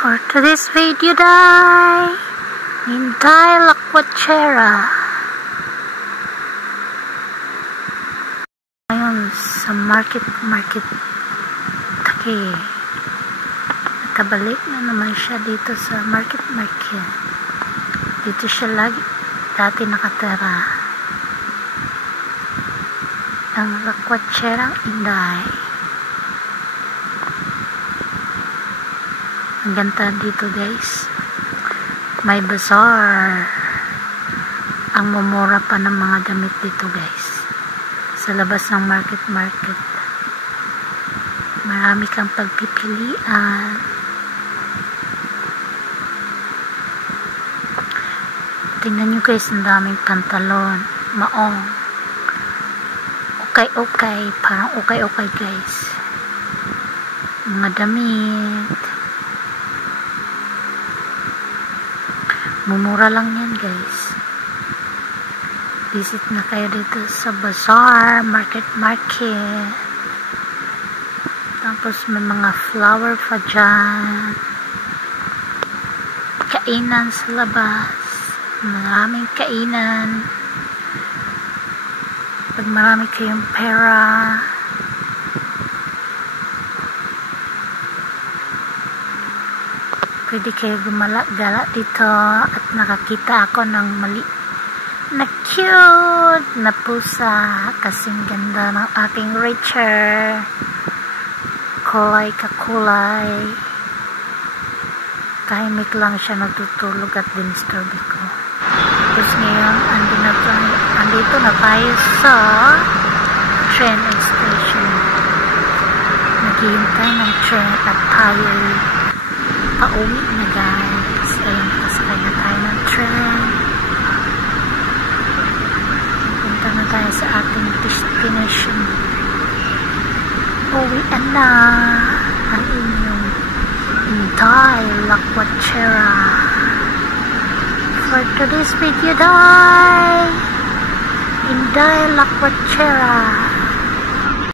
For today's video, day Inday Lakwachera. Ngayon sa market taki. Nakabalik na naman siya dito sa market. Dito siya lagi dati nakatira. Ang Lakwachera Inday. Ang ganda dito, guys. May bazaar. Ang mumura pa ng mga damit dito, guys. Sa labas ng market. Marami kang pagpipilian. Tingnan nyo, guys, ang daming pantalon. Maong. Okay. Parang okay, guys. Mga damit. Mumura lang yan, guys. Visit na kayo dito sa bazaar, market. Tapos may mga flower pa dyan. Kainan sa labas. Maraming kainan. Pag marami kayong pera, pwede kayo gumala-gala dito at nakakita ako ng mali na cute na pusa kasing ganda ng aking Richard. Kulay kakulay. Tahimik lang siya natutulog at dinisturb ko. Tapos ngayon, andito na tayo sa train station. Naghihintay ng train at tayo pauwi na, guys. Ayun, pasakay na tayo ng train. Punta na tayo sa ating destination. Uwian na ang inyong Inday Lakwachera. For today's video, Inday Lakwachera.